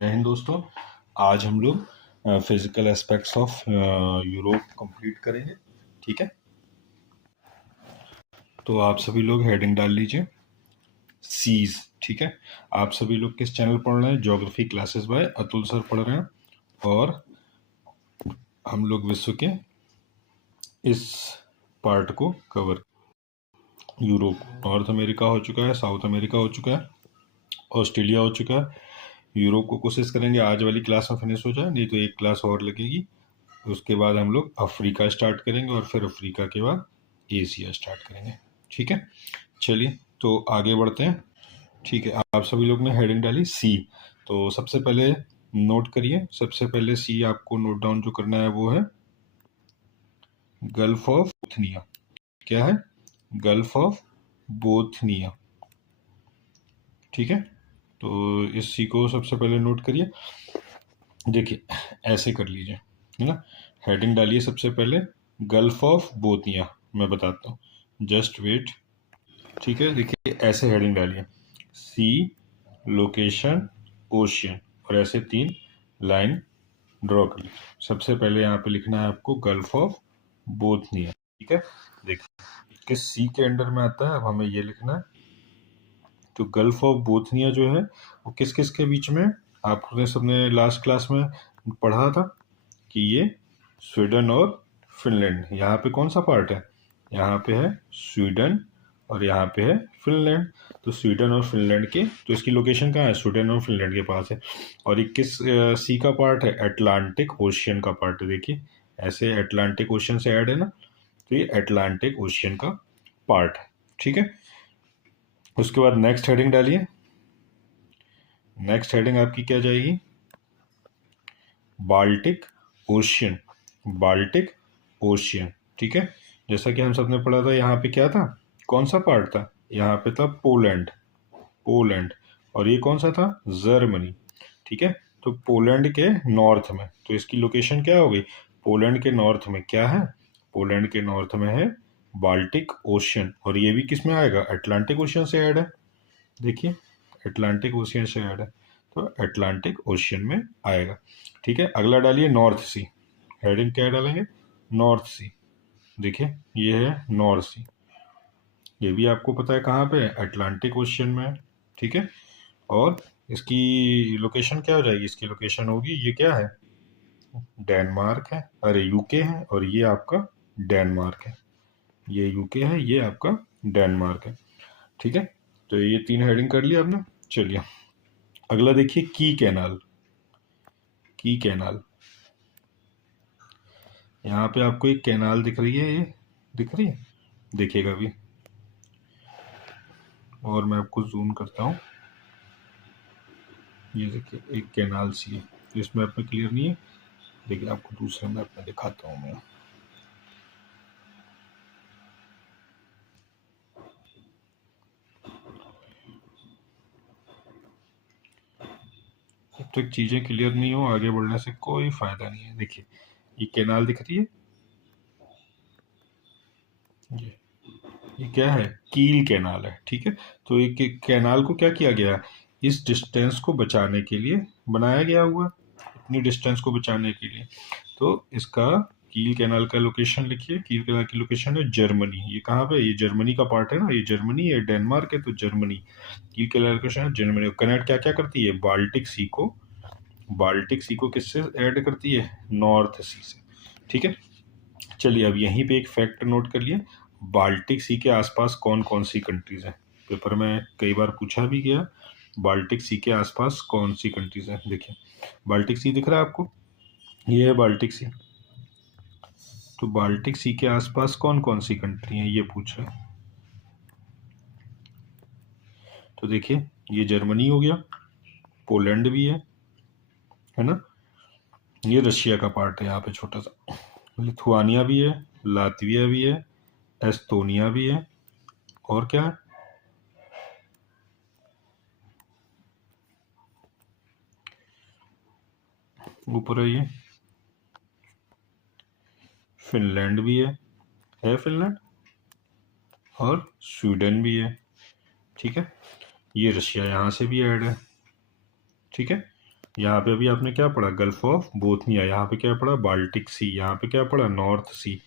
जय हिंद दोस्तों। आज हम लोग physical aspects of Europe complete करेंगे। ठीक है, तो आप सभी लोग हेडिंग डाल लीजिए सीज। ठीक है, आप सभी लोग किस चैनल पढ़ रहे हैं? Geography classes bye Atul sir पढ़ रहे हैं और हम लोग विश्व के इस पार्ट को कवर, यूरोप, नॉर्थ अमेरिका हो चुका है, साउथ अमेरिका हो चुका है, ऑस्ट्रेलिया हो चुका है। यूरोप को कोशिश करेंगे आज वाली क्लास में फिनिश हो जाए, नहीं तो एक क्लास और लगेगी। उसके बाद हम लोग अफ्रीका स्टार्ट करेंगे और फिर अफ्रीका के बाद एशिया स्टार्ट करेंगे। ठीक है, चलिए तो आगे बढ़ते हैं। ठीक है, आप सभी लोग ने हेडिंग डाली सी, तो सबसे पहले नोट करिए। सबसे पहले सी आपको नोट डाउन जो करना है वो है गल्फ ऑफ बोथनिया। क्या है? Gulf of Bothnia. ठीक है, तो इस सी को सबसे पहले नोट करिए। देखिए, ऐसे कर लीजिए, है ना। हेडिंग डालिए सबसे पहले गल्फ ऑफ बोथनिया। मैं बताता हूँ, जस्ट वेट। ठीक है, देखिए ऐसे हेडिंग डालिए, सी, लोकेशन, ओशियन, और ऐसे 3 लाइन ड्रॉ कर लीजिए। सबसे पहले यहाँ पे लिखना है आपको गल्फ ऑफ बोथनिया। ठीक है, देखिए किस सी के अंडर में आता है, अब हमें ये लिखना है। तो गल्फ ऑफ बोथनिया जो है वो किस किस के बीच में? आपने सबने लास्ट क्लास में पढ़ा था कि ये स्वीडन और फिनलैंड। यहाँ पे कौन सा पार्ट है? यहाँ पे है स्वीडन और यहाँ पे है फिनलैंड। तो स्वीडन और फिनलैंड के, तो इसकी लोकेशन कहाँ है? स्वीडन और फिनलैंड के पास है। और ये किस सी का पार्ट है? अटलांटिक ओशियन का पार्ट है। देखिए ऐसे अटलांटिक ओशियन से ऐड है ना, तो ये अटलांटिक ओशियन का पार्ट है। ठीक है, उसके बाद नेक्स्ट हेडिंग डालिए। नेक्स्ट हेडिंग आपकी क्या जाएगी? Baltic ocean. Baltic ocean. ठीक है, जैसा कि हम सबने पढ़ा था, यहाँ पे क्या था? कौन सा पार्ट था? यहाँ पे था पोलैंड। पोलैंड, और ये कौन सा था? जर्मनी। ठीक है, तो पोलैंड के नॉर्थ में, तो इसकी लोकेशन क्या हो गई? पोलैंड के नॉर्थ में क्या है? पोलैंड के नॉर्थ में है बाल्टिक ओशियन, और ये भी किस में आएगा? अटलांटिक ओशियन से ऐड है। देखिए अटलांटिक ओशियन से ऐड है, तो अटलांटिक ओशियन में आएगा। ठीक है, अगला डालिए नॉर्थ सी। हेडिंग क्या डालेंगे? नॉर्थ सी। देखिए ये है नॉर्थ सी, ये भी आपको पता है कहाँ पे है? अटलांटिक ओशियन में है। ठीक है, और इसकी लोकेशन क्या हो जाएगी? इसकी लोकेशन होगी, ये क्या है? डेनमार्क है, अरे यूके है, और ये आपका डेनमार्क है। ये यूके है, ये आपका डेनमार्क है। ठीक है, तो ये 3 हेडिंग कर लिया आपने। चलिए अगला देखिए, की कैनाल। की कैनाल, यहाँ पे आपको एक कैनाल दिख रही है, ये दिख रही है, देखिएगा अभी, और मैं आपको जूम करता हूँ। ये देखिए एक कैनाल सी है, इस मैप में क्लियर नहीं है, लेकिन आपको दूसरे मैप में दिखाता हूँ मैं। जब तक चीज़ें क्लियर नहीं हो आगे बढ़ने से कोई फायदा नहीं है। देखिए ये कैनाल दिख रही है, ये ये क्या है? कील कैनाल है। ठीक है, तो ये कैनाल को क्या किया गया? इस डिस्टेंस को बचाने के लिए बनाया गया हुआ, इतनी डिस्टेंस को बचाने के लिए। तो इसका कील कैनाल का लोकेशन लिखिए। कील कैनाल की लोकेशन है जर्मनी। ये कहाँ पे? ये जर्मनी का पार्ट है ना, ये जर्मनी है, डेनमार्क है, तो जर्मनी। कील कैनाल लोकेशन है जर्मनी। कनेक्ट क्या क्या करती है? बाल्टिक सी को, बाल्टिक सी को किससे ऐड करती है? नॉर्थ सी से। ठीक है, चलिए अब यहीं पे एक फैक्ट नोट कर लिए, बाल्टिक सी के आसपास कौन कौन सी कंट्रीज हैं? पेपर में कई बार पूछा भी गया, बाल्टिक सी के आसपास कौन सी कंट्रीज हैं। देखिए बाल्टिक सी दिख रहा है आपको, ये है बाल्टिक सी। तो बाल्टिक सी के आसपास कौन कौन सी कंट्री हैं ये पूछ रहे हैं। तो देखिए ये जर्मनी हो गया, पोलैंड भी है ना, ये रशिया का पार्ट है यहाँ पे छोटा सा, लिथुआनिया भी है, लातविया भी है, एस्तोनिया भी है, और क्या है? ऊपर है ये फिनलैंड भी है फिनलैंड, और स्वीडन भी है। ठीक है, ये रशिया यहाँ से भी ऐड है। ठीक है, यहाँ पे अभी आपने क्या पढ़ा, गल्फ ऑफ बोथनिया, यहाँ पे क्या पढ़ा, बाल्टिक सी, यहाँ पे क्या पढ़ा, नॉर्थ सी,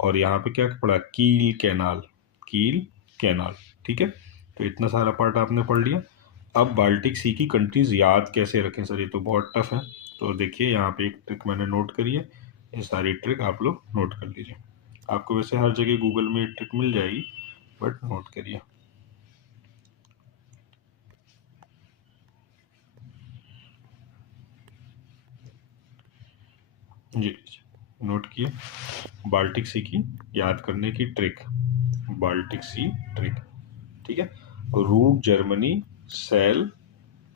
और यहाँ पे क्या पढ़ा, कील कैनाल, कील कैनाल। ठीक है, तो इतना सारा पार्ट आपने पढ़ लिया। अब बाल्टिक सी की कंट्रीज याद कैसे रखें सर, ये तो बहुत टफ है। तो देखिए यहाँ पे एक ट्रिक मैंने नोट करी है, ये सारी ट्रिक आप लोग नोट कर लीजिए। आपको वैसे हर जगह गूगल में ट्रिक मिल जाएगी, बट नोट करिए। जी नोट किए, बाल्टिक सी की याद करने की ट्रिक, बाल्टिक सी ट्रिक। ठीक है, रूट जर्मनी, सेल,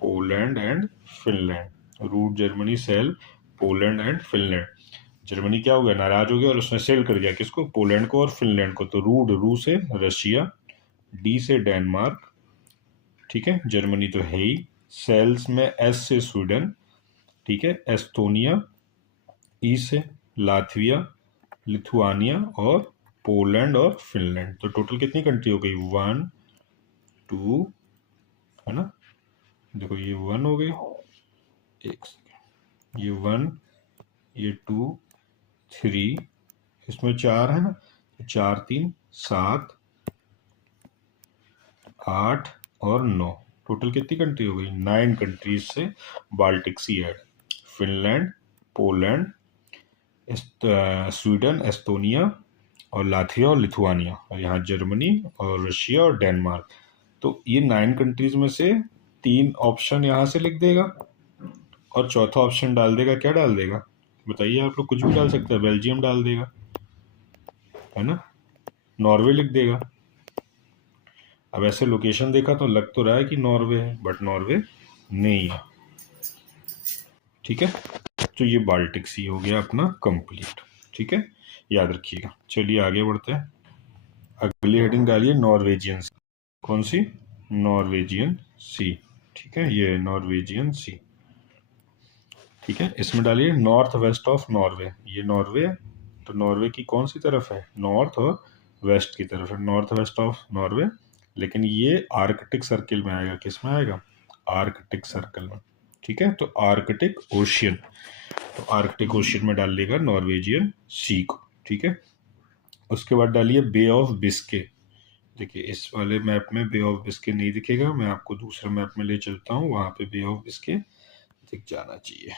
Poland and Finland. Root Germany, सेल, पोलैंड एंड फिनलैंड। जर्मनी क्या हो गया, नाराज हो गया और उसने सेल कर दिया किसको, पोलैंड को और फिनलैंड को। तो रूट, रू से रशिया, डी से डेनमार्क, ठीक है, जर्मनी तो है ही। सेल्स में एस से स्वीडन, ठीक है, एस्तोनिया, ई से लातविया, लिथुआनिया और पोलैंड और फिनलैंड। तो टोटल कितनी कंट्री हो गई, 1 2, है ना, देखो ये 1 हो गई, एक सेकेंड, ये 1, ये 2 3, इसमें 4 है ना, 4 3 7 8 और 9, टोटल कितनी कंट्री हो गई, 9 कंट्रीज से Baltic Sea add. Finland, Poland, Sweden, Estonia और लातविया और लिथुआनिया, और यहाँ जर्मनी और रशिया और डेनमार्क। तो ये 9 कंट्रीज में से 3 ऑप्शन यहाँ से लिख देगा और चौथा ऑप्शन डाल देगा, क्या डाल देगा बताइए आप लोग, कुछ भी डाल सकते हैं, बेल्जियम डाल देगा, है ना, नॉर्वे लिख देगा। अब ऐसे लोकेशन देखा तो लग तो रहा है कि नॉर्वे है, बट नॉर्वे नहीं है। ठीक है, तो ये बाल्टिक सी हो गया अपना कंप्लीट। ठीक है, याद रखिएगा। चलिए आगे बढ़ते हैं, अगली हेडिंग डालिए नॉर्वेजियन सी। कौन सी, नॉर्वेजियन सी। ठीक है, ये नॉर्वेजियन सी। ठीक है, इसमें डालिए नॉर्थ वेस्ट ऑफ नॉर्वे, ये नॉर्वे है, तो नॉर्वे की कौन सी तरफ है, नॉर्थ और वेस्ट की तरफ है, नॉर्थ वेस्ट ऑफ नॉर्वे। लेकिन ये आर्कटिक सर्किल में आएगा, किस में आएगा, आर्कटिक सर्कल में। ठीक है, तो आर्कटिक ओशियन, तो आर्कटिक ओशियन में डाल देगा नॉर्वेजियन सी को। ठीक है, उसके बाद डालिए बे ऑफ बिस्के। देखिए इस वाले मैप में बे ऑफ बिस्के नहीं दिखेगा, मैं आपको दूसरे मैप में ले चलता हूँ, वहां पे बे ऑफ बिस्के दिख जाना चाहिए।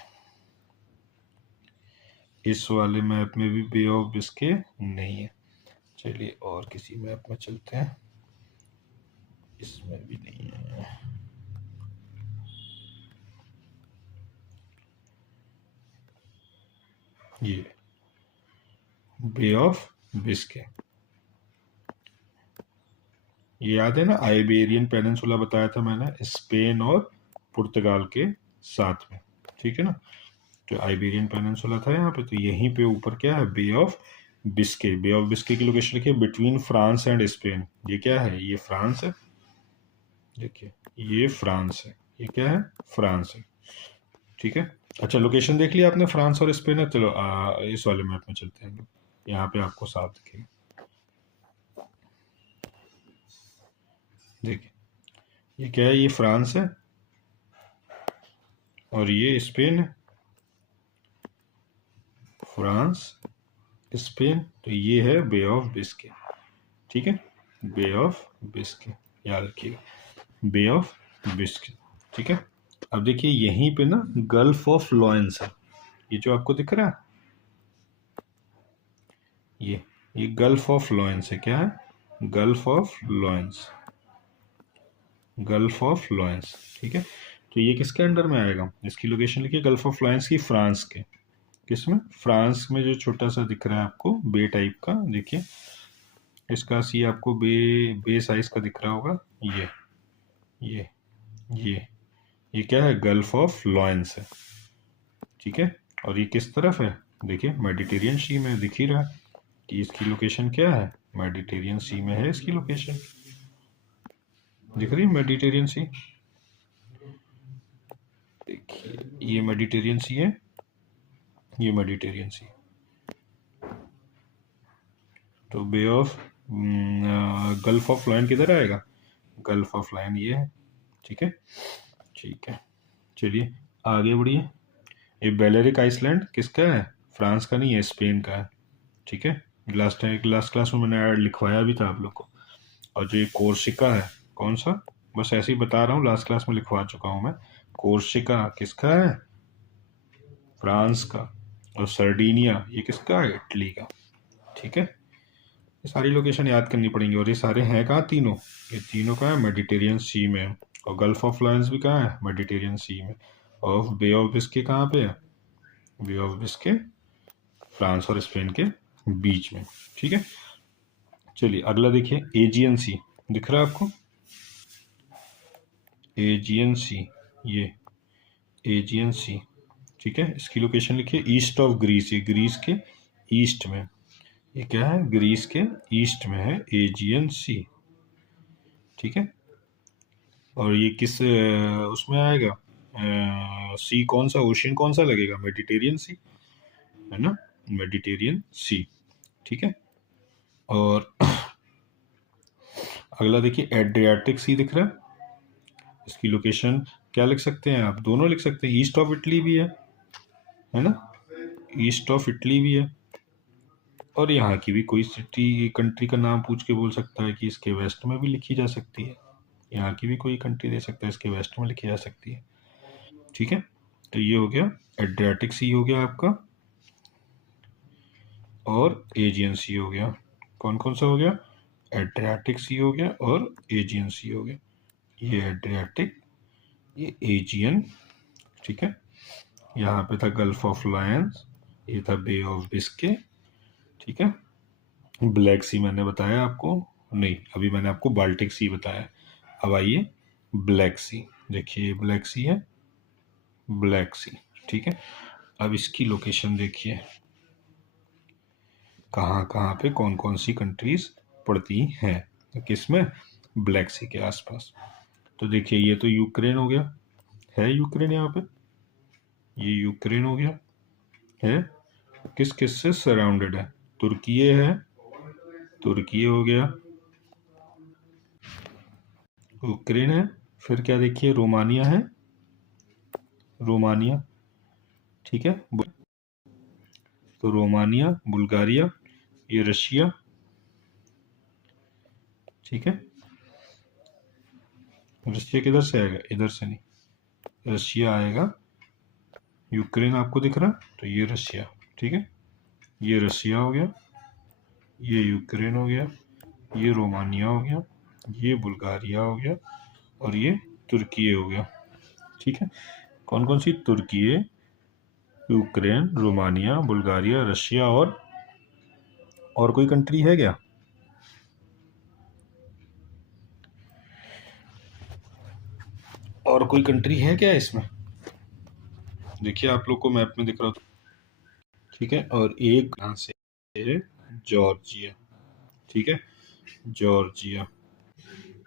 इस वाले मैप में भी बे ऑफ बिस्के नहीं है, चलिए और किसी मैप में चलते हैं, इसमें भी नहीं है। ये बे ऑफ बिस्के, ये याद है ना, आइबेरियन पेनिनसुला बताया था मैंने, स्पेन और पुर्तगाल के साथ में। ठीक है ना, तो आइबेरियन पेनिनसुला था यहाँ पे, तो यहीं पे ऊपर क्या है, Bay of Biscay. Bay of Biscay की लोकेशन लिखिए बिटवीन फ्रांस एंड स्पेन। ये क्या है, ये फ्रांस है, देखिए ये फ्रांस है, ये क्या है, फ्रांस है। ठीक है, अच्छा लोकेशन देख लिया आपने, फ्रांस और स्पेन है। चलो इस वाले मैप में चलते हैं, यहाँ पे आपको साफ दिखेगा। देखिए ये क्या है, ये फ्रांस है और ये स्पेन है, फ्रांस स्पेन, तो ये है बे ऑफ बिस्के। ठीक है, बे ऑफ बिस्के याद रखिएगा, बे ऑफ बिस्के। ठीक है, अब देखिए यहीं पे ना गल्फ ऑफ लॉयंस है, ये जो आपको दिख रहा है, ये गल्फ ऑफ लॉयंस है, क्या है, gulf of lions, gulf of lions. ठीक है, तो ये किसके अंडर में आएगा, इसकी लोकेशन लिखिए, गल्फ ऑफ लॉयंस की, फ्रांस के, किसमें, फ्रांस में, जो छोटा सा दिख रहा है आपको बे टाइप का, देखिए इसका सी आपको बे साइज का दिख रहा होगा, ये ये ये क्या है, गल्फ ऑफ लॉयंस है। ठीक है, और ये किस तरफ है, देखिए मेडिटेरियन सी में, दिख ही रहा है कि इसकी लोकेशन क्या है, मेडिटेरियन सी में है इसकी लोकेशन, दिख रही है मेडिटेरियन सी। देखिए ये मेडिटेरियन सी है, ये मेडिटेरियन सी, तो बे ऑफ गल्फ ऑफ लायन किधर आएगा, गल्फ ऑफ लायन ये है। ठीक है, ठीक है, चलिए आगे बढ़िए। ये बेलेरिक आइसलैंड किसका है? फ्रांस का नहीं है, स्पेन का है। ठीक है, लास्ट क्लास में मैंने लिखवाया भी था आप लोग को। और जो ये कोर्सिका है, कौन सा, बस ऐसे ही बता रहा हूँ, लास्ट क्लास में लिखवा चुका हूँ मैं। कोर्सिका किसका है? फ्रांस का। और सर्डिनिया ये किसका है? इटली का। ठीक है, ये सारी लोकेशन याद करनी पड़ेंगी। और ये सारे हैं कहाँ? तीनों, ये तीनों का है मेडिटेरियन सी में। और गल्फ ऑफ लायंस भी कहाँ है? मेडिटेरियन सी में। और बे ऑफ बिस्के कहाँ पे है? बे ऑफ बिस्के फ्रांस और स्पेन के बीच में। ठीक है, चलिए अगला देखिए, एजियन सी दिख रहा है आपको? एजियन सी, ये एजियन सी। ठीक है, इसकी लोकेशन लिखिए ईस्ट ऑफ ग्रीस। ये ग्रीस के ईस्ट में, ये क्या है? ग्रीस के ईस्ट में है एजियन सी। ठीक है, और ये किस उसमें आएगा? सी कौन सा, ओशियन कौन सा लगेगा? मेडिटेरियन सी, है ना, मेडिटेरियन सी। ठीक है, और अगला देखिए, एड्रियाटिक सी दिख रहा है। इसकी लोकेशन क्या लिख सकते हैं आप? दोनों लिख सकते हैं, ईस्ट ऑफ इटली भी है ना, ईस्ट ऑफ इटली भी है। और यहाँ की भी कोई सिटी कंट्री का नाम पूछ के बोल सकता है कि इसके वेस्ट में भी लिखी जा सकती है। यहाँ की भी कोई कंट्री दे सकता है, इसके वेस्ट में लिखी जा सकती है। ठीक है, तो ये हो गया एड्रियाटिक सी हो गया आपका, और एजियन सी हो गया। कौन कौन सा हो गया? एड्रियाटिक सी हो गया और एजियन सी हो गया। ये एड्रियाटिक, ये एजियन। ठीक है, यहाँ पे था गल्फ ऑफ लायंस, ये था बे ऑफ बिस्के। ठीक है, ब्लैक सी मैंने बताया आपको, नहीं अभी मैंने आपको बाल्टिक सी बताया। अब आइए ब्लैक सी, देखिए ब्लैक सी है, ब्लैक सी। ठीक है, अब इसकी लोकेशन देखिए कहाँ कहाँ पे कौन कौन सी कंट्रीज पड़ती हैं, तो किस में? ब्लैक सी के आसपास। तो देखिए ये तो यूक्रेन हो गया, है यूक्रेन यहाँ पे, ये यूक्रेन हो गया, है किस किस से सराउंडेड है? तुर्की है, तुर्की हो गया, यूक्रेन है। फिर क्या देखिए, रोमानिया है, रोमानिया। ठीक है, तो रोमानिया, बुल्गारिया, ये रशिया। ठीक है, रशिया किधर से आएगा? इधर से नहीं, रशिया आएगा। यूक्रेन आपको दिख रहा, तो ये रशिया। ठीक है, ये रशिया हो गया, ये यूक्रेन हो गया, ये रोमानिया हो गया, ये बुल्गारिया हो गया, और ये तुर्की हो गया। ठीक है, कौन कौन सी? तुर्की, यूक्रेन, रोमानिया, बुल्गारिया, रशिया, और कोई कंट्री है क्या? और कोई कंट्री है क्या इसमें? देखिए आप लोग को मैप में दिख रहा था। ठीक है, और एक यहाँ से जॉर्जिया। ठीक है, जॉर्जिया।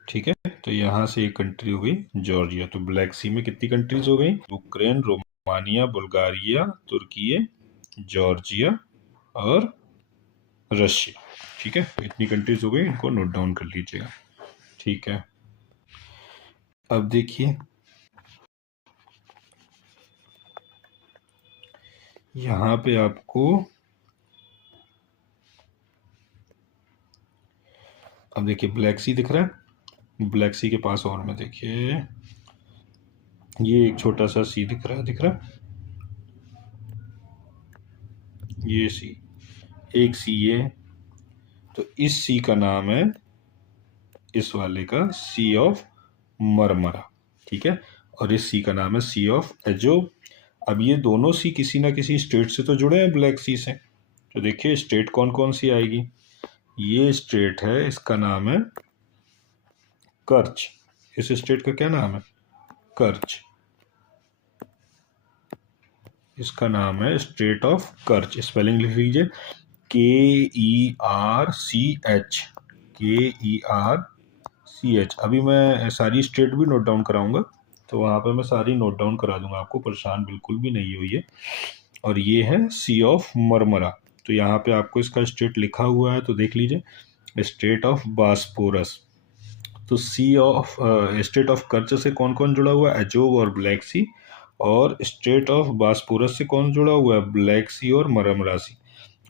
ठीक है, तो यहाँ से एक कंट्री हो गई जॉर्जिया। तो ब्लैक सी में कितनी कंट्रीज हो गई? यूक्रेन, रोमानिया, बुल्गारिया, तुर्की, जॉर्जिया और रशिया। ठीक है, इतनी कंट्रीज हो गई, इनको नोट डाउन कर लीजिएगा। ठीक है, अब देखिए यहाँ पे आपको, अब देखिए ब्लैक सी दिख रहा है, ब्लैक सी के पास और में देखिए ये एक छोटा सा सी दिख रहा है, दिख रहा है ये सी, एक सी ये। तो इस सी का नाम है, इस वाले का, सी ऑफ मरमरा। ठीक है, और इस सी का नाम है सी ऑफ एजोव। अब ये दोनों सी किसी ना किसी स्टेट से तो जुड़े हैं ब्लैक सी से। तो देखिए स्टेट कौन कौन सी आएगी? ये स्टेट है, इसका नाम है कर्च। इस स्टेट का क्या नाम है? कर्च। इसका नाम है स्टेट ऑफ कर्च। स्पेलिंग लिख लीजिए, KERCH, KERCH। अभी मैं सारी स्टेट भी नोट डाउन कराऊंगा, तो वहाँ पे मैं सारी नोट डाउन करा दूंगा आपको, परेशान बिल्कुल भी नहीं होइए। और ये है सी ऑफ मरमरा। तो यहाँ पे आपको इसका स्टेट लिखा हुआ है, तो देख लीजिए, स्टेट ऑफ बास्पोरस। तो सी ऑफ स्टेट ऑफ कर्च से कौन कौन जुड़ा हुआ है? एजोव और ब्लैक सी। और स्ट्रेट ऑफ बास्पोरस से कौन जुड़ा हुआ है, ब्लैक सी और मरमरा सी,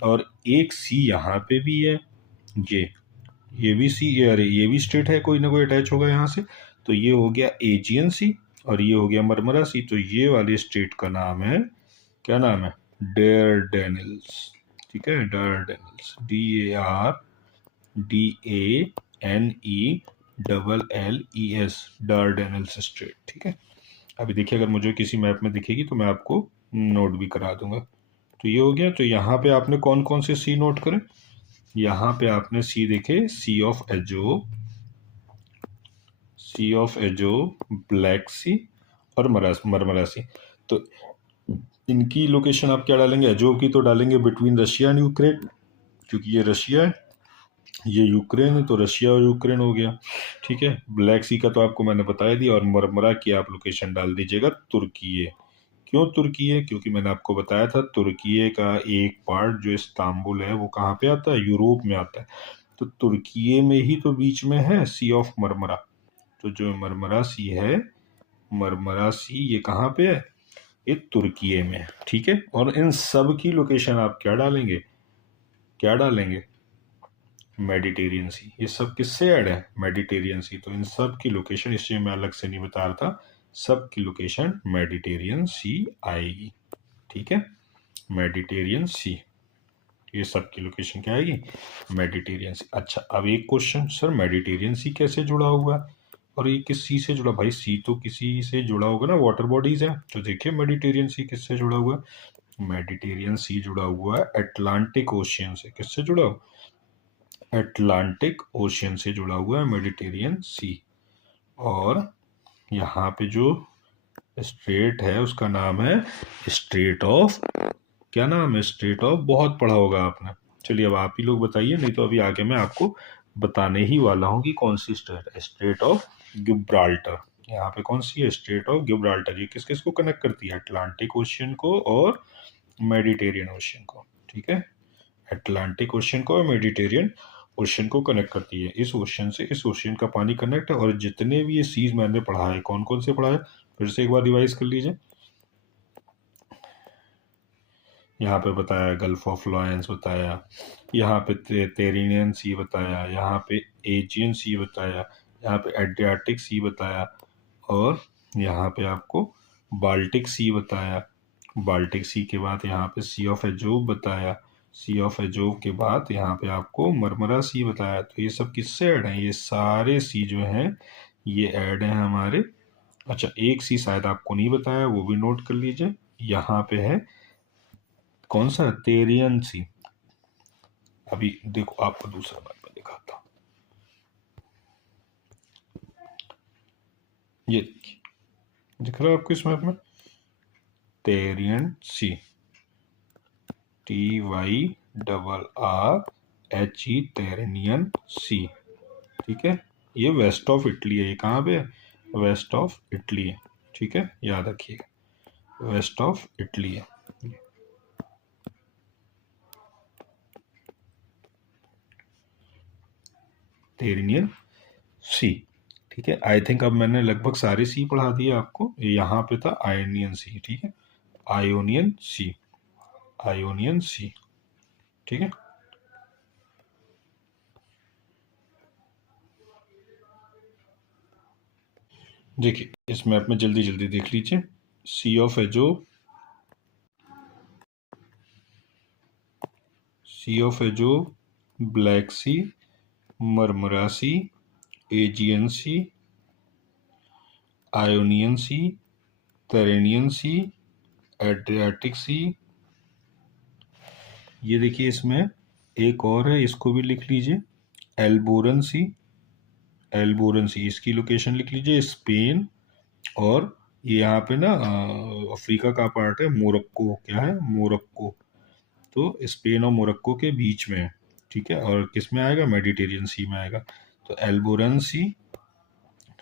और एक सी यहाँ पे भी है, ये भी सी, अरे ये भी स्ट्रेट है, कोई ना कोई अटैच होगा यहाँ से, तो ये हो गया एजियन सी और ये हो गया मरमरा सी। तो ये वाले स्ट्रेट का नाम है, क्या नाम है, डेरडेनिल्स। ठीक है, डेरडेनिल्स, DARDANELLES, डार्डेनिल्स स्ट्रेट। ठीक है, अभी देखिए अगर मुझे किसी मैप में दिखेगी तो मैं आपको नोट भी करा दूंगा। तो ये हो गया। तो यहाँ पे आपने कौन कौन से सी नोट करें, यहाँ पे आपने सी देखे, सी ऑफ एजो, ब्लैक सी और मरमरा सी। तो इनकी लोकेशन आप क्या डालेंगे, एजो की तो डालेंगे बिटवीन रशिया एंड यूक्रेन, क्योंकि ये रशिया है, ये यूक्रेन है, तो रशिया और यूक्रेन हो गया। ठीक है, ब्लैक सी का तो आपको मैंने बता दिया, और मरमरा की आप लोकेशन डाल दीजिएगा तुर्की। क्यों तुर्की है, क्योंकि मैंने आपको बताया था तुर्की का एक पार्ट जो इस्तांबुल है वो कहाँ पे आता है, यूरोप में आता है। तो तुर्की में ही तो बीच में है सी ऑफ मरमरा। तो जो मरमरा सी है, मरमरा सी ये कहाँ पे है, ये तुर्की में। ठीक है, और इन सब की लोकेशन आप क्या डालेंगे, क्या डालेंगे, मेडिटेरियन सी। ये सब किससे ऐड है, मेडिटेरियन सी। तो इन सब की लोकेशन, इसलिए मैं अलग से नहीं बता रहा था, सब की लोकेशन मेडिटेरियन सी आएगी। ठीक है, मेडिटेरियन सी, ये सब की लोकेशन क्या आएगी, मेडिटेरियन सी। अच्छा, अब एक क्वेश्चन, सर मेडिटेरियन सी कैसे जुड़ा हुआ है, और ये किस सी से जुड़ा, भाई सी तो किसी से जुड़ा होगा ना, वाटर बॉडीज है। तो देखिए मेडिटेरियन सी किससे जुड़ा हुआ है, मेडिटेरियन सी जुड़ा हुआ है अटलांटिक ओशियन से। किससे जुड़ा हुआ, अटलांटिक ओशियन से जुड़ा हुआ है मेडिटेरियन सी। और यहाँ पे जो स्ट्रेट है उसका नाम है स्ट्रेट ऑफ, क्या नाम है, स्ट्रेट ऑफ, बहुत पढ़ा होगा आपने। चलिए अब आप ही लोग बताइए, नहीं तो अभी आगे मैं आपको बताने ही वाला हूँ कि कौन सी स्ट्रेट है, स्ट्रेट ऑफ गिब्राल्टर। यहाँ पे कौन सी है, स्ट्रेट ऑफ गिब्राल्टर। ये किस किस को कनेक्ट करती है, अटलांटिक ओशियन को और मेडिटेरियन ओशियन को। ठीक है, अटलांटिक ओशियन को और मेडिटेरियन ओशियन को कनेक्ट करती है। इस ओशियन से इस ओशियन का पानी कनेक्ट है, और जितने भी ये सीज मैंने पढ़ा है, कौन कौन से पढ़ा है, फिर से एक बार रिवाइज कर लीजिए। यहाँ पे बताया गल्फ ऑफ लॉयंस बताया, यहाँ पे तेरिनियन सी बताया, यहाँ पे एजियन सी बताया, यहाँ पे एड्रियाटिक सी बताया, और यहाँ पे आपको बाल्टिक सी बताया। बाल्टिक सी के बाद यहाँ पे सी ऑफ एजोव बताया, सी ऑफ एजोव के बाद यहाँ पे आपको मरमरा सी बताया। तो ये सब किससे ऐड हैं, ये सारे सी जो हैं ये ऐड हैं हमारे। अच्छा, एक सी शायद आपको नहीं बताया, वो भी नोट कर लीजिए, यहाँ पे है कौन सा, तेरियन सी। अभी देखो आपको दूसरा मैप में दिखाता हूँ, ये दिख रहा है आपको इस मैप में, तेरियन सी, TYRRHE, तेरेनियन सी। ठीक है, ये वेस्ट ऑफ इटली है, ये कहाँ पे है, वेस्ट ऑफ इटली है। ठीक है, याद रखिएगा, वेस्ट ऑफ इटली है। तेरेनियन सी। ठीक है, आई थिंक अब मैंने लगभग सारे सी पढ़ा दिए आपको। यहाँ पे था आयोनियन सी। ठीक है, आयोनियन सी, आयोनियन सी। ठीक है, देखिए इस मैप में जल्दी जल्दी देख लीजिए, Sea of Azov, Sea of Azov, Black Sea, Marmara Sea, Aegean Sea, Ionian Sea, Tyrrhenian Sea, Adriatic Sea. ये देखिए इसमें एक और है, इसको भी लिख लीजिए, एल्बोरन सी, एल्बोरन सी, इसकी लोकेशन लिख लीजिए, स्पेन। और ये यहाँ पे ना अफ्रीका का पार्ट है, मोरक्को, क्या है, मोरक्को। तो स्पेन और मोरक्को के बीच में है। ठीक है, और किस में आएगा, मेडिटेरियन सी में आएगा। तो एल्बोरन सी,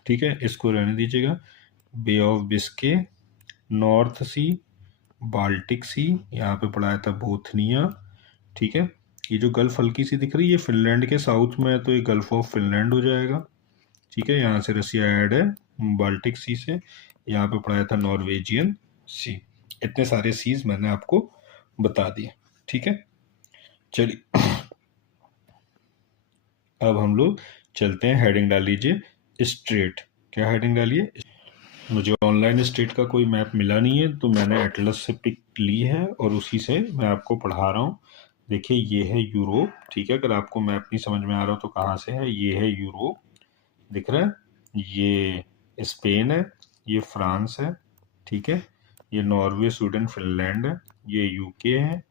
ठीक है, इसको रहने दीजिएगा। Bay of Biscay, North Sea, Baltic Sea, यहाँ पे पढ़ाया था बोथनिया। ठीक है, ये जो गल्फ हल्की सी दिख रही है फिनलैंड के साउथ में है, तो ये गल्फ ऑफ फिनलैंड हो जाएगा। ठीक है, यहाँ से रसिया ऐड है बाल्टिक सी से। यहाँ पे पढ़ाया था नॉर्वेजियन सी। इतने सारे सीज मैंने आपको बता दिए, ठीक है। चलिए अब हम लोग चलते हैं, हेडिंग डाल लीजिए स्ट्रेट। क्या हेडिंग डालिए? मुझे ऑनलाइन स्टेट का कोई मैप मिला नहीं है, तो मैंने एटलस से पिक ली है और उसी से मैं आपको पढ़ा रहा हूँ। देखिए ये है यूरोप, ठीक है। अगर आपको मैप नहीं समझ में आ रहा हो तो कहाँ से है, ये है यूरोप, दिख रहा है। ये स्पेन है, ये फ्रांस है, ठीक है। ये नॉर्वे, स्वीडन, फिनलैंड है। ये यूके है,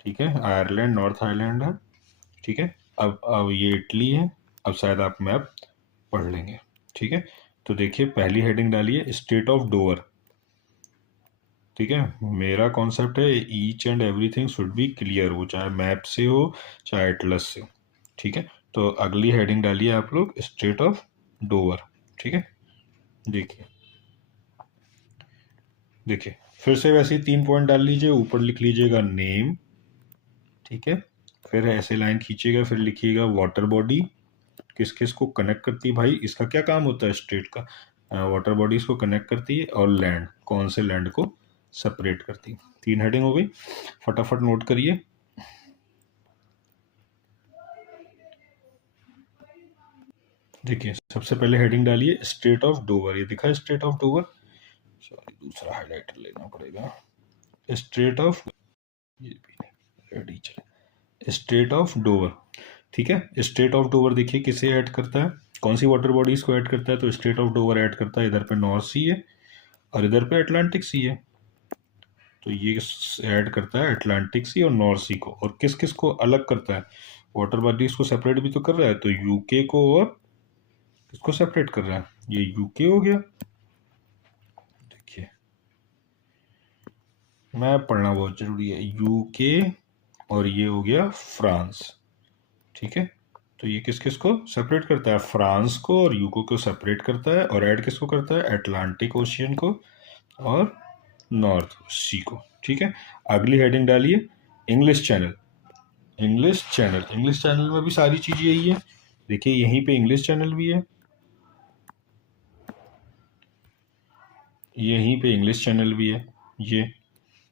ठीक है। आयरलैंड, नॉर्थ आयरलैंड है, ठीक है। अब ये इटली है। अब शायद आप मैप पढ़ लेंगे, ठीक है। तो देखिए पहली हेडिंग डालिए स्टेट ऑफ डोवर, ठीक है। मेरा कॉन्सेप्ट है each and everything should be clear, हो चाहे मैप से हो चाहे एटलस से हो, ठीक है। तो अगली हेडिंग डालिए आप लोग स्टेट ऑफ डोवर, ठीक है। देखिए देखिए फिर से वैसे ही 3 पॉइंट डाल लीजिए, ऊपर लिख लीजिएगा नेम, ठीक है। फिर ऐसे लाइन खींचिएगा, फिर लिखिएगा वाटर बॉडी किस किस को कनेक्ट करती है, भाई इसका क्या काम होता है स्टेट का, वाटर बॉडीज को कनेक्ट करती है, और लैंड कौन से लैंड को सेपरेट करती है। 3 हेडिंग हो गई, फटाफट नोट करिए। देखिए सबसे पहले हेडिंग डालिए स्टेट ऑफ डोवर, ये दिखा है स्टेट ऑफ डोवर, सॉरी दूसरा हाइलाइटर लेना पड़ेगा। स्टेट ऑफ, ये भी नहीं, रेडी चले, स्टेट ऑफ डोवर, ठीक है। स्टेट ऑफ डोवर देखिए किसे ऐड करता है, कौन सी वाटर बॉडीज को ऐड करता है, तो स्टेट ऑफ डोवर ऐड करता है, इधर पे नॉर्थ सी है और इधर पे अटलांटिक सी है, तो ये ऐड करता है अटलांटिक सी और नॉर्थ सी को। और किस किस को अलग करता है, वाटर बॉडीज को सेपरेट भी तो कर रहा है, तो यूके को और किसको सेपरेट कर रहा है, ये यूके हो गया। देखिए मैप पढ़ना बहुत जरूरी है, यूके और ये हो गया फ्रांस, ठीक है। तो ये किस किस को सेपरेट करता है, फ्रांस को और यूको को सेपरेट करता है, और ऐड किसको करता है, अटलांटिक ओशियन को और नॉर्थ सी को, ठीक है। अगली हेडिंग डालिए इंग्लिश चैनल। इंग्लिश चैनल में भी सारी चीज़ यही है, देखिए यहीं पे इंग्लिश चैनल भी है, यहीं पे इंग्लिश चैनल भी है ये।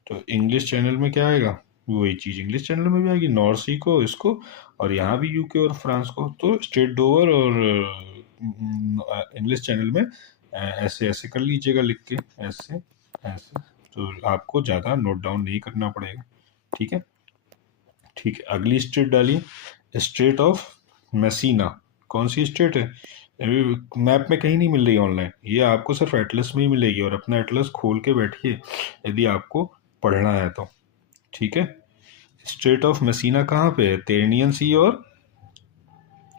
तो इंग्लिश चैनल में क्या आएगा, वही चीज़ इंग्लिश चैनल में भी आएगी, नॉर्थ सी को इसको, और यहाँ भी यूके और फ्रांस को। तो स्टेट डोवर और इंग्लिश चैनल में ऐसे ऐसे कर लीजिएगा लिख के, ऐसे ऐसे, तो आपको ज़्यादा नोट डाउन नहीं करना पड़ेगा, ठीक है। ठीक है अगली स्टेट डालिए स्टेट ऑफ मैसीना। कौन सी स्टेट है, अभी मैप में कहीं नहीं मिल रही ऑनलाइन, ये आपको सिर्फ एटलस में ही मिलेगी, और अपना एटलस खोल के बैठिए यदि आपको पढ़ना है तो, ठीक है। स्टेट ऑफ मैसीना कहाँ पे है, तेरनियन सी और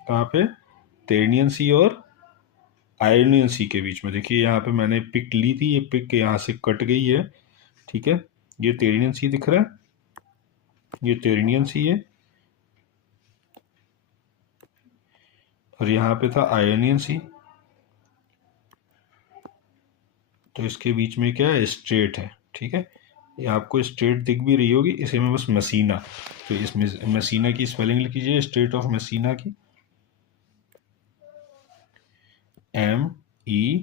कहाँ पे, तेरनियन सी और आयोनियन सी के बीच में। देखिए यहाँ पे मैंने पिक ली थी, ये पिक यहाँ से कट गई है, ठीक है। ये तेरनियन सी दिख रहा है, ये तेरनियन सी है, और यहाँ पे था आयोनियन सी, तो इसके बीच में क्या है, स्ट्रेट है, ठीक है। ये आपको स्ट्रेट दिख भी रही होगी, इसे में बस मसीना, तो इसमें मसीना की स्पेलिंग लिख लीजिए, स्टेट ऑफ मसीना की MESSINA,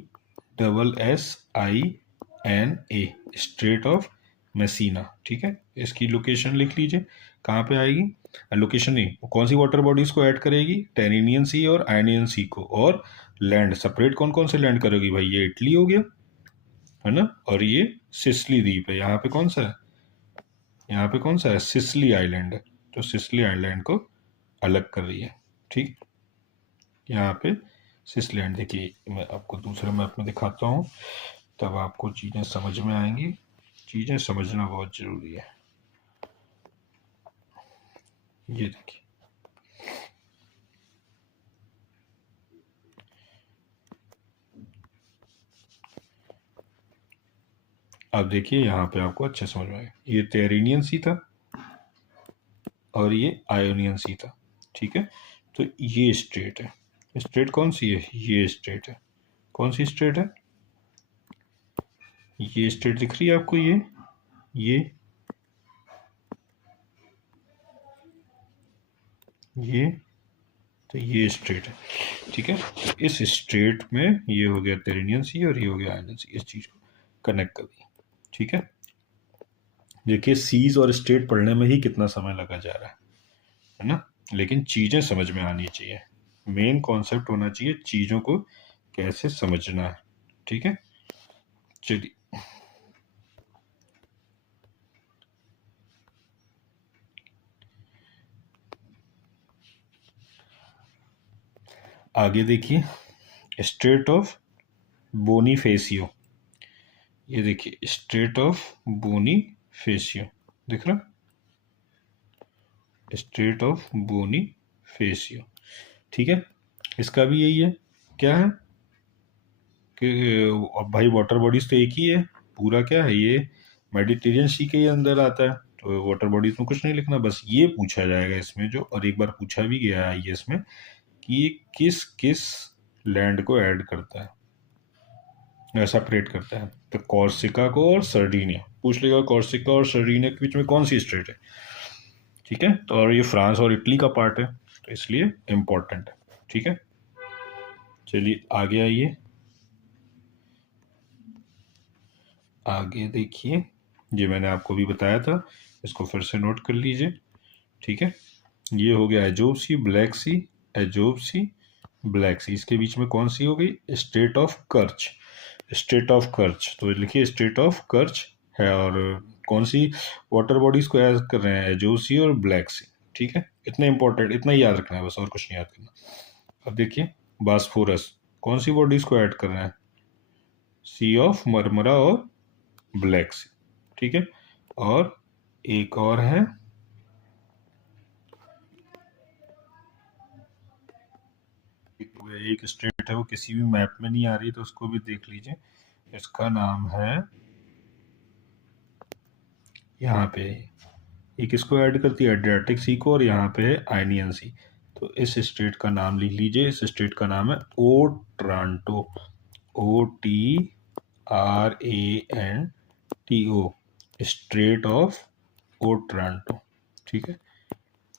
स्ट्रेट ऑफ मैसीना, ठीक है। इसकी लोकेशन लिख लीजिए कहाँ पे आएगी, लोकेशन नहीं, कौन सी वाटर बॉडीज को ऐड करेगी, टेरिनियन सी और आयनियन सी को, और लैंड सेपरेट कौन कौन से लैंड करेगी, भाई ये इटली हो गया, है ना, और ये सिसली द्वीप है, यहाँ पे कौन सा है, यहाँ पे कौन सा है, सिसली आइलैंड है, तो सिसली आइलैंड को अलग कर रही है, ठीक। यहाँ पे सिसली आइलैंड, देखिए मैं आपको दूसरे मैप में दिखाता हूँ, तब आपको चीज़ें समझ में आएंगी, चीज़ें समझना बहुत ज़रूरी है। ये देखिए अब देखिए यहाँ पे आपको अच्छे समझ में आएगा, ये टेरिनियन सी था और ये आयोनियन सी था, ठीक है। तो ये स्टेट है, स्टेट कौन सी है, ये स्टेट है, कौन सी स्टेट है, ये स्टेट दिख रही है आपको, ये ये तो ये स्ट्रेट है, ठीक है। तो इस स्ट्रेट में ये हो गया तेरेनियन सी और ये हो गया आयनियन सी, इस चीज़ को कनेक्ट कर दिया, ठीक है, देखिए सीज और स्टेट पढ़ने में ही कितना समय लगा जा रहा है ना, लेकिन चीजें समझ में आनी चाहिए, मेन कॉन्सेप्ट होना चाहिए चीजों को कैसे समझना है। ठीक है, चलिए आगे देखिए, स्ट्रेट ऑफ बोनीफेसियो, ये देखिए स्ट्रेट ऑफ बोनीफेसियो, दिख रहा, स्ट्रेट ऑफ बोनीफेसियो। ठीक है, इसका भी यही है, क्या है कि अब भाई वाटर बॉडीज तो एक ही है, पूरा क्या है ये मेडिटेरियन सी के अंदर आता है, तो वाटर बॉडीज में कुछ नहीं लिखना, बस ये पूछा जाएगा इसमें जो, और एक बार पूछा भी गया है आईएएस में कि ये किस किस लैंड को ऐड करता है, सेपरेट करता है, तो कॉर्सिका को और सर्डिनिया पूछ लेगा, कॉर्सिका और सर्डिनिया के बीच में कौन सी स्टेट है। ठीक है, तो और ये फ्रांस और इटली का पार्ट है, तो इसलिए इम्पोर्टेंट है। ठीक है, चलिए आगे आइए, आगे देखिए, ये मैंने आपको भी बताया था, इसको फिर से नोट कर लीजिए। ठीक है, ये हो गया Azov Sea, Black Sea, Azov Sea, Black Sea, इसके बीच में कौन सी हो गई, Strait of Kerch, Strait of Kerch, तो लिखिए स्टेट ऑफ कर्च है, और कौन सी वाटर बॉडीज को ऐड कर रहे हैं, एजोब सी और ब्लैक सी। ठीक है, इतना इंपॉर्टेंट, इतना ही याद रखना है बस, और कुछ नहीं याद करना। अब देखिए बास्फोरस, कौन सी बॉडीज को ऐड कर रहे हैं, सी ऑफ मरमरा और ब्लैक सी। ठीक है, और एक और है, एक स्टेट है वो किसी भी मैप में नहीं आ रही, तो उसको भी देख लीजिए, इसका नाम है, यहाँ पे ये किसको ऐड करती है, एड्रियाटिक सी को, और यहाँ पे है आयनियन सी, तो इस स्टेट का नाम लिख लीजिए, इस स्टेट का नाम है Otranto, OTRANTO, straight of Otranto. ठीक है,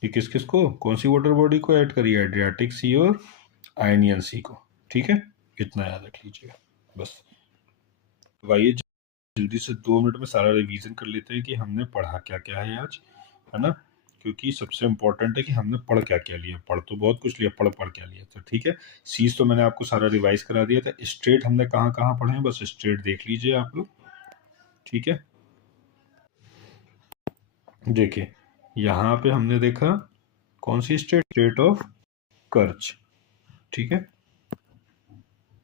ये किस किस को, कौन सी वाटर बॉडी को ऐड करिए, एड्रियाटिक सी और आयनियन सी को। ठीक है, इतना याद रख लीजिएगा बस। आइए जल्दी से 2 मिनट में सारा रिवीजन कर लेते हैं कि हमने पढ़ा क्या क्या है आज, है ना, क्योंकि सबसे इम्पोर्टेंट है कि हमने पढ़ क्या क्या लिया, पढ़ तो बहुत कुछ लिया, पढ़ क्या लिया, तो ठीक है, सीज तो मैंने आपको सारा रिवाइज करा दिया था, स्ट्रेट हमने कहाँ कहाँ पढ़े हैं, बस स्ट्रेट देख लीजिए आप लोग। ठीक है, देखिए यहाँ पे हमने देखा कौन सी स्टेट, स्टेट ऑफ कर्च। ठीक है,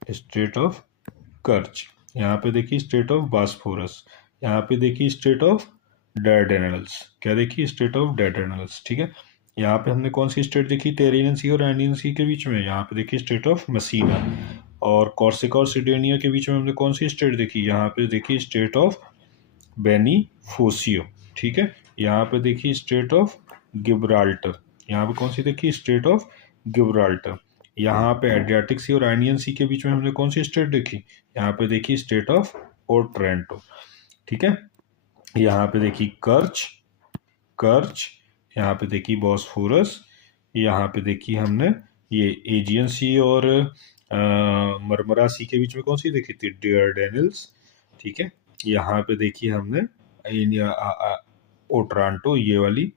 स्टेट ऑफ कर्च, यहाँ पे देखिए स्टेट ऑफ बास्फोरस, यहाँ पे देखिए स्टेट ऑफ डार्डेनल्स, क्या देखिए स्टेट ऑफ डार्डेनल्स। ठीक है, यहाँ पे हमने कौन सी स्टेट देखी, टेरियन सी और एंडियन सी के बीच में, यहाँ पे देखिए स्टेट ऑफ मसीना, और कॉर्सिका और सिडोनिया के बीच में हमने कौन सी स्टेट देखी, यहाँ पे देखिए स्टेट ऑफ बेनीफोसियो। ठीक है, यहाँ पे देखिए स्टेट ऑफ गिब्राल्टर, यहाँ पे कौन सी देखी, स्टेट ऑफ गिब्राल्टर। यहाँ पे एड्रियाटिक सी और आयनियन सी के बीच में हमने कौन सी स्टेट देखी, यहाँ पे देखी स्टेट ऑफ ओट्रेंटो। ठीक है, यहाँ पे देखी कर्च, कर्च, यहाँ पे देखी बॉस्फोरस, यहाँ पे देखी हमने ये एजियन सी और मरमरा सी के बीच में कौन सी देखी थी, डियरडेनिल्स। ठीक है, यहाँ पे देखी हमने ओट्रांटो, ये वाली।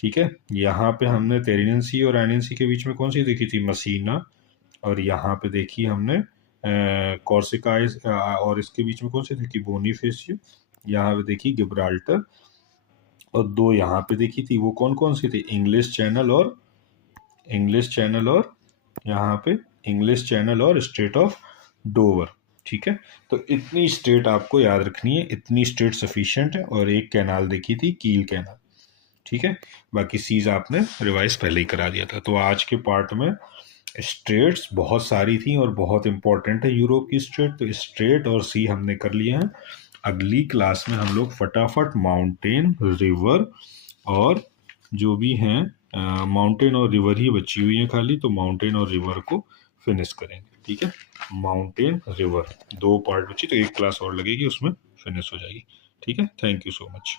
ठीक है, यहाँ पे हमने टेरियन सी और एनियन सी के बीच में कौन सी देखी थी, मसीना, और यहाँ पे देखी हमने कॉर्सिका, और इसके बीच में कौन सी देखी, बोनीफेसियो, यहाँ पे देखी गिब्राल्टर, और दो यहाँ पे देखी थी, वो कौन कौन सी थी, इंग्लिश चैनल और यहाँ पे इंग्लिश चैनल और स्टेट ऑफ डोवर। ठीक है, तो इतनी स्टेट आपको याद रखनी है, इतनी स्टेट सफिशिएंट है, और एक कैनाल देखी थी, कील कैनाल। ठीक है, बाकी सीज आपने रिवाइज पहले ही करा दिया था। तो आज के पार्ट में स्ट्रेट्स बहुत सारी थी और बहुत इंपॉर्टेंट है यूरोप की स्ट्रेट, तो स्ट्रेट और सी हमने कर लिए हैं। अगली क्लास में हम लोग फटाफट माउंटेन, रिवर, और जो भी हैं माउंटेन और रिवर ही बची हुई है खाली, तो माउंटेन और रिवर को फिनिश करेंगे। ठीक है, माउंटेन रिवर 2 पार्ट बची, तो एक क्लास और लगेगी, उसमें फिनिश हो जाएगी। ठीक है, थैंक यू सो मच।